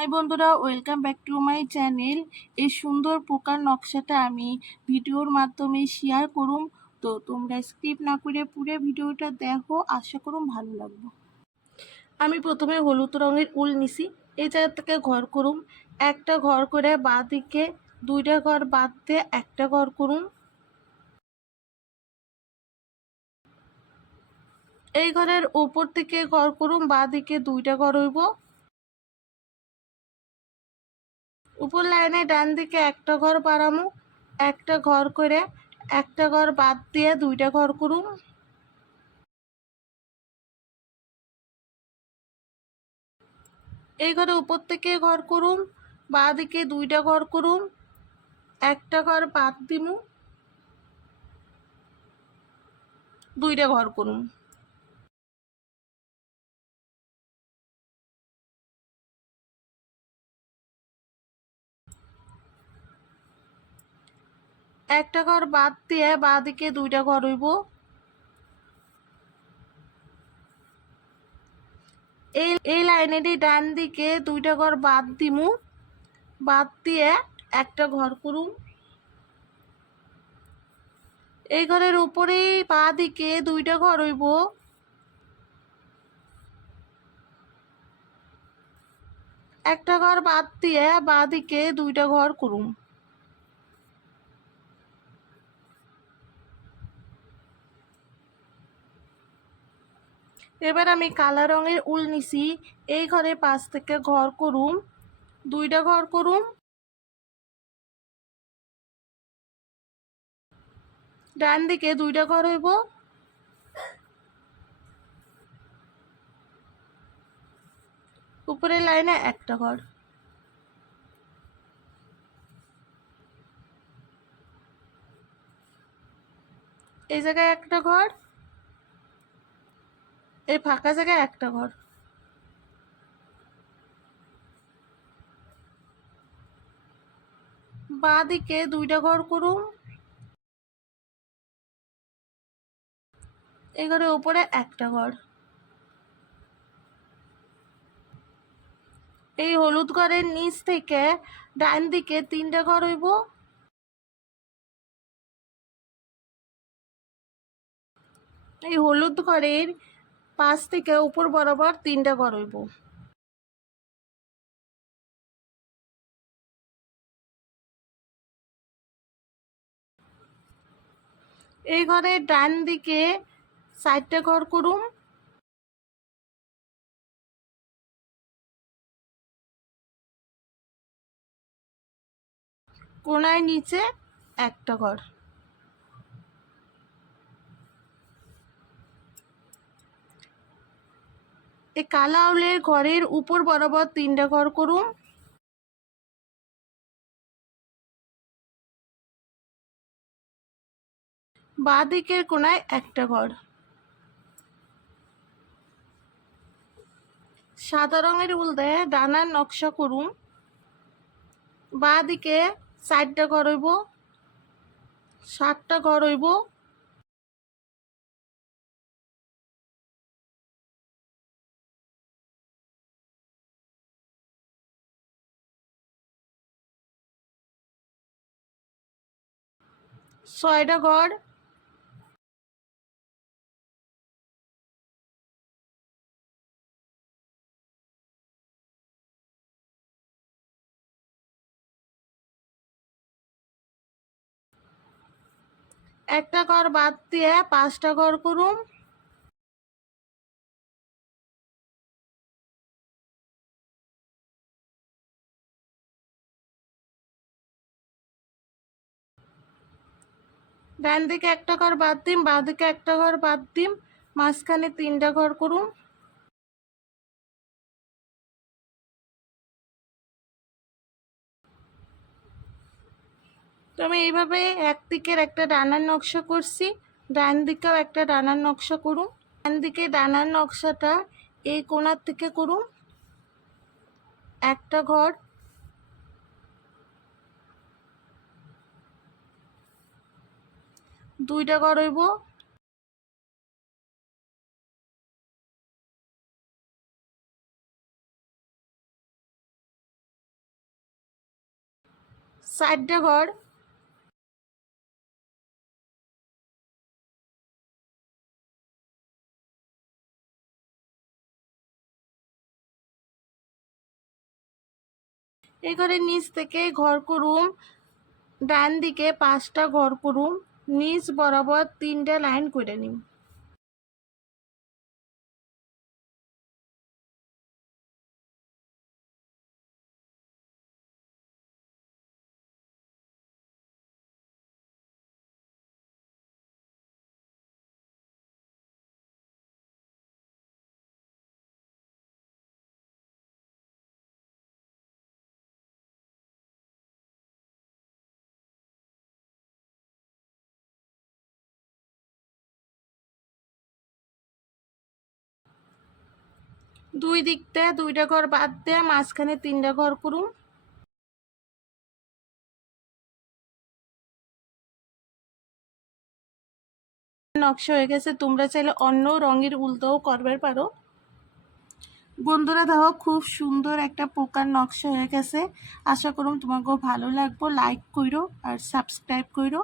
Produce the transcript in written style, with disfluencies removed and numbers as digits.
High বন্ধুরা, welcome back to my channel. এই সুন্দর পোকার নকশাটা আমি ভিডিওর মাধ্যমে শেয়ার করুম, তো তোমরা স্কিপ না করে পুরো ভিডিওটা দেখো, আশা করুম ভালো লাগবে। আমি প্রথমে হলুদ রঙের উল নিছি, এই জায়গা থেকে ঘর করুম। একটা ঘর করে বাঁ দিকে দুইটা ঘর বাদ দিয়ে একটা ঘর করুম। এই ঘরের উপর থেকে ঘর করুম, বাঁ দিকে দুইটা ঘর হইব। উপর লাইনে ডান দিকে একটা ঘর বাড়ামু, একটা ঘর করে একটা ঘর বাদ দিয়ে দুইটা ঘর করুম। এই ঘরে উপর থেকে ঘর করুম, বাঁ দিকে দুইটা ঘর করুম, একটা ঘর বাদ দিমু, দুইটা ঘর করুম। একটা ঘর বাদ দিয়ে বাঁ দিকে দুইটা ঘর হইব। এই লাইনেরই ডান দিকে দুইটা ঘর বাদ দিমু, বাদ দিয়ে একটা ঘর করুম। এই ঘরের উপরেই বাঁ দিকে দুইটা ঘর হইব। একটা ঘর বাদ দিয়ে বাঁ দিকে দুইটা ঘর করুম। এবার আমি কালো রঙের উল নিছি, এই ঘরে পাশ থেকে ঘর করুম, দুইটা ঘর করুম। ডান দিকে দুইটা ঘর হইব। উপরের লাইনে একটা ঘর। এই জায়গায় একটা ঘর, এই ফাঁকা জায়গায় একটা ঘর। বাঁ দিকে দুইটা ঘর করুম। এই ঘরের উপরে একটা ঘর। এই হলুদ ঘরের নিচ থেকে ডান দিকে তিনটা ঘর হইব। এই হলুদ ঘরের পাশ থেকে উপর বরাবর তিনটা ঘর হইব। এই ঘরের ডান দিকে চারটা ঘর করুম। কোনায় নিচে একটা ঘর। এই কালা উলের ঘরের উপর বরাবর তিনটা ঘর করুম। বাঁ দিকের কোনায় একটা ঘর। সাদা রঙের উল দিয়ে ডানার নকশা করুম। বাঁ দিকে চারটা ঘর হইব, সাতটা ঘর হইব। ছয়টা ঘর। একটা ঘর বাদ দিয়ে পাঁচটা ঘর করুম। ডান দিকে একটা ঘর বাদ দিম, বাঁ দিকে একটা ঘর বাদ দিম, মাঝখানে তিনটা ঘর করুম। তো আমি এইভাবে একদিকের একটা ডানার নকশা করছি, ডান দিকেও একটা ডানার নকশা করুম। ডান দিকে ডানার নকশাটা এই কোণার থেকে করুম। একটা ঘর, দুইটা ঘর হইব। 4টা ঘর। এই ঘরের নিচ থেকে ঘর করুম, ডান দিকে 5টা ঘর করুম, নিচ বরাবর 3টা লাইন করে নিম। দুই দিকতে 2টা ঘর বাদ দিয়ে মাঝখানে 3টা ঘর করুম। নকশা হয়ে গেছে, তোমরা চাইলে অন্য রঙের উল্টোও করবে পারো। বন্ধুরা দেখো খুব সুন্দর একটা পোকার নকশা হয়ে গেছে। আশা করুম তোমাকেও ভালো লাগবো। লাইক করো আর সাবস্ক্রাইব করো।